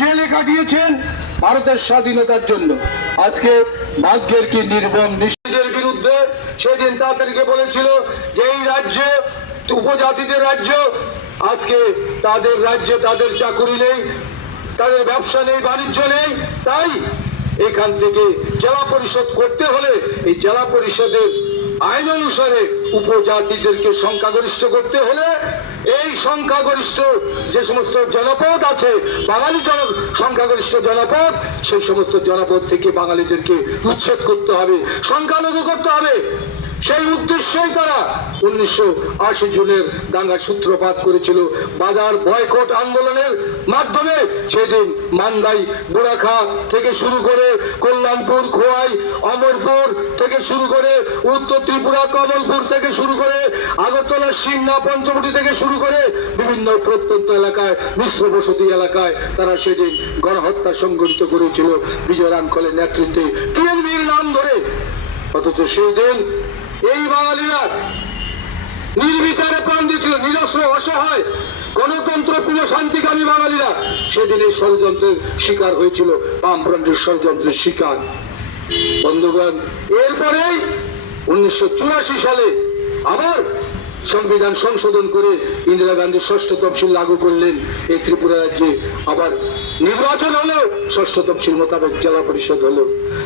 জেলে কাটিয়েছেন ভারতের স্বাধীনতার জন্য। আজকে ভাগ্যের কি নির্মম নিষেধের বিরুদ্ধে সেদিন তাদেরকে বলেছিল যে এই রাজ্যে, উপজাতিদের রাজ্য, আজকে তাদের রাজ্যে তাদের চাকুরি নেই, তাদের ব্যবসা নেই, বাণিজ্য নেই। তাই এখান থেকে জেলা পরিষদ করতে হলে এই জেলা পরিষদের আইন অনুসারে উপজাতিদেরকে সংখ্যাগরিষ্ঠ করতে হলে এই সংখ্যাগরিষ্ঠ যে সমস্ত জনপদ আছে, বাঙালি জন সংখ্যাগরিষ্ঠ জনপদ, সেই সমস্ত জনপদ থেকে বাঙালিদেরকে উচ্ছেদ করতে হবে, সংখ্যালঘু করতে হবে। সেই উদ্দেশ্যই তারা উনিশশো আশি জুনের দাঙ্গার সূত্রপাত করেছিল। বাজার বয়কট আন্দোলনের মাধ্যমে সেদিন মান্দাই বুড়াখা থেকে শুরু করে কল্যাণপুর, খোয়াই, অমরপুর থেকে শুরু করে উত্তর ত্রিপুরা, কমলপুর থেকে শুরু করে আগরতলা সিংনা পঞ্চবটি থেকে শুরু করে বিভিন্ন প্রত্যন্ত এলাকায়, মিশ্র বসতি এলাকায় তারা সেদিন গণহত্যা সংগঠিত করেছিল। বিজয় রামখলের নেতৃত্বে টিএনবির নাম ধরে। অথচ সেই দিন এই বাঙালিরা নির্বিচারে প্রাণ দিয়েছিল, নিজস্ব অসহায় গণতন্ত্র প্রিয় শান্তিকামী বাঙালিরা। সেদিন এই ষড়যন্ত্রের শিকার হয়েছিল, বামফ্রন্টের ষড়যন্ত্রের শিকার। বন্ধুগণ এরপরে উনিশশো চুরাশি সালে আবার সংবিধান সংশোধন করে ইন্দিরা গান্ধী ষষ্ঠ তফসিল লাগু করলেন। এই ত্রিপুরা রাজ্যে আবার নির্বাচন হলো, ষষ্ঠ তফসিল মোতাবেক জেলা পরিষদ হলো।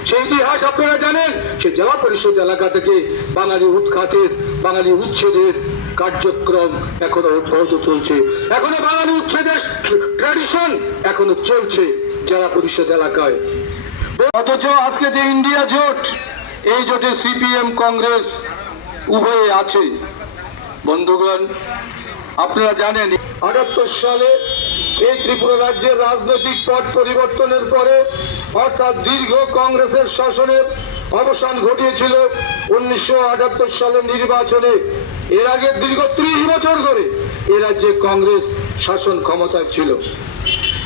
সেই ইতিহাস আপনারা জানেন, সে জেলা পরিষদ এলাকা থেকে বাঙালি উৎখাতের, বাঙালি উচ্ছেদের কার্যক্রম এখনও অব্যাহত চলছে। এখনও বাঙালি উচ্ছেদের ট্র্যাডিশন এখনও চলছে জেলা পরিষদ এলাকায়। অথচ আজকে যে ইন্ডিয়া জোট, এই জোটে সিপিএম, কংগ্রেস উভয়ে আছে। বন্ধুগণ, আপনারা জানেন, আটাত্তর সালে এই ত্রিপুরা রাজ্যের রাজনৈতিক পট পরিবর্তনের পরে, অর্থাৎ দীর্ঘ কংগ্রেসের শাসনের অবসান ঘটিয়েছিল উনিশশো আটাত্তর সালের নির্বাচনে। এর আগে দীর্ঘ ত্রিশ বছর ধরে এ রাজ্যে কংগ্রেস শাসন ক্ষমতায় ছিল।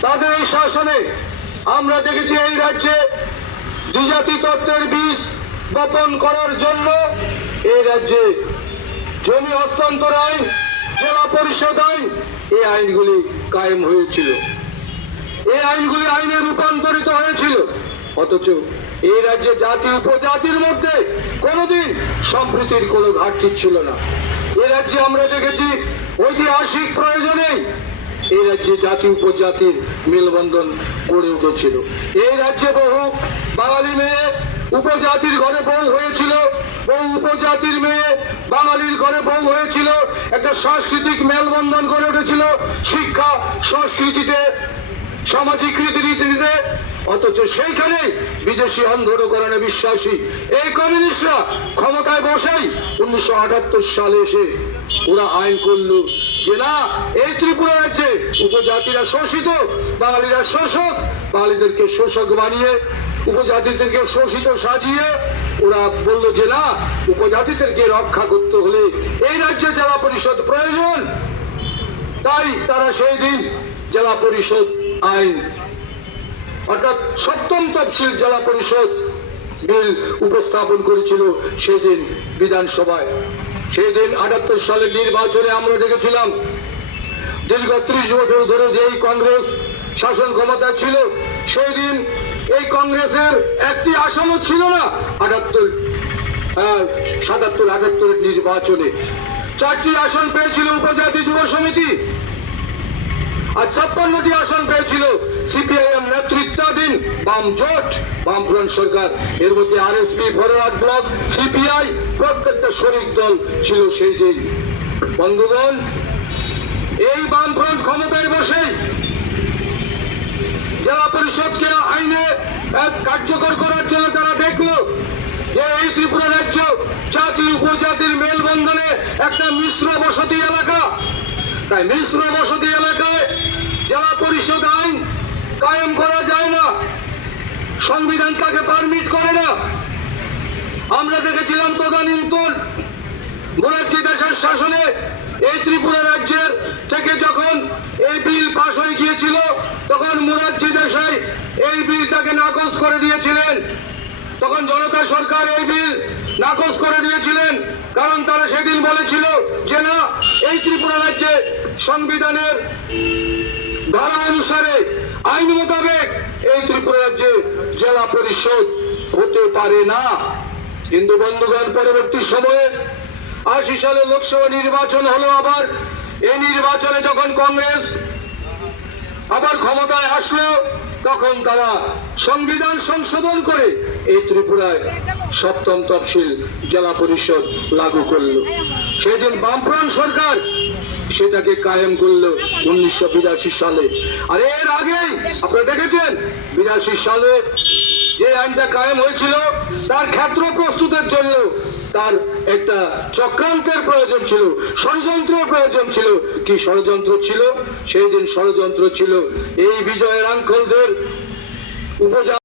তাদের এই শাসনে আমরা দেখেছি এই রাজ্যে দ্বিজাতি তত্ত্বের বীজ বপন করার জন্য এই রাজ্যে জমি হস্তান্তর আইন, জেলা পরিষদ আইন, এই আইনগুলি কায়েম হয়েছিল। এই আইনগুলি আইনে রূপান্তরিত হয়েছিল। অথচ এই রাজ্যে জাতি উপজাতির মধ্যে কোনোদিন সম্প্রীতির কোনো ঘাটতি ছিল না। এ রাজ্যে আমরা দেখেছি ঐতিহাসিক প্রয়োজনেই এই রাজ্যে জাতি উপজাতির মেলবন্ধন গড়ে উঠেছিল। এই রাজ্যে বহু বাঙালি মেয়ে উপজাতির ঘরে বউ হয়েছিল, বহু উপজাতির মেয়ে বাঙালির ঘরে বউ হয়েছিল, একটা সাংস্কৃতিক মেলবন্ধন গড়ে উঠেছিল, শিক্ষা, সংস্কৃতিতে, সামাজিক রীতিনীতিতে, অথচ সেইখানে বিদেশি অন্ধকরণে বিশ্বাসী এই কমিউনিস্টরা ক্ষমতায় বসেই উনিশশো আটাত্তর সালে এসে ওরা আইন করল যে না, এই ত্রিপুরা রাজ্যে উপজাতিরা শোষিত, বাঙালিরা শোষক বাঙালিদেরকে শোষক বানিয়ে উপজাতিদেরকে শোষিত সাজিয়ে ওরা বলল যে না, উপজাতিদেরকে রক্ষা করতে হলে এই রাজ্যে জেলা পরিষদ প্রয়োজন। তাই তারা সেই দিন জেলা পরিষদ আইন, অর্থাৎ সপ্তম তফসিল জেলা পরিষদ বিল উপস্থাপন করেছিল সেদিন বিধানসভায়। সেই দিন আটাত্তর সালের নির্বাচনে আমরা দেখেছিলাম, দীর্ঘ ত্রিশ বছর ধরে যে এই কংগ্রেস শাসন ক্ষমতা ছিল, সেই দিন এই কংগ্রেসের একটি আসনও ছিল না। আটাত্তর সাতাত্তর আটাত্তরের নির্বাচনে। চারটি আসন পেয়েছিল উপজাতি যুব সমিতি আর ছাপ্পান্নটি আসন পেয়েছিল সিপিআইএম নেতৃত্বাধীন বাম জোট, বামফ্রন্ট সরকার। এর মধ্যে R S P forward bloc, CPI, প্রত্যেকটা শরিক দল ছিল সেই দিন বন্ধুগণ, এই বামফ্রন্ট ক্ষমতায় বসেই জেলা পরিষদকে আইনে কার্যকর করার জন্য তারা দেখল যে এই ত্রিপুরা রাজ্য জাতি উপজাতির মেলবন্ধনে একটা মিশ্র বসতি এলাকা। তাই মিশ্র বসতি এলাকায় জেলা পরিষদ আইন কায়েম করা যায় না। সংবিধান তাকে পারমিট করে না। আমরা দেখেছিলাম তদানীন্তন মোরারজি দেশের শাসনে এই ত্রিপুরা রাজ্যের থেকে যখন এই বিল পাশ হয়ে গিয়েছিল তখন মোরারজি দেশাই এই বিলটাকে নাকচ করে দিয়েছিলেন। তখন জনতা সরকার এই বিল নাকচ করে দিয়েছিলেন। কারণ তারা সেদিন বলেছিল যে, না, এই ত্রিপুরা রাজ্যে সংবিধানের ধারা অনুসারে, আইন মোতাবেক এই ত্রিপুরা রাজ্যে জেলা পরিষদ হতে পারে না। কিন্তু বন্ধুগণ, পরবর্তী সময়ে আশি সালে লোকসভা নির্বাচন হলো আবার। এই নির্বাচনে যখন কংগ্রেস আবার ক্ষমতায় আসলো তখন তারা সংবিধান সংশোধন করে এই ত্রিপুরায় সপ্তম তফসিল জেলা পরিষদ লাগু করল। সেদিন বামফ্রন্ট সরকার সেটাকে কায়েম করল উনিশশো সালে। আর এর আগেই আপনারা দেখেছেন, বিরাশি সালে যে আইনটা কায়েম হয়েছিল, তার ক্ষেত্র প্রস্তুতের জন্য তার একটা চক্রান্তের প্রয়োজন ছিল, ষড়যন্ত্রের প্রয়োজন ছিল। কি ষড়যন্ত্র ছিল? সেই দিন ষড়যন্ত্র ছিল এই বিজয়ের আঙ্কলদের উপজা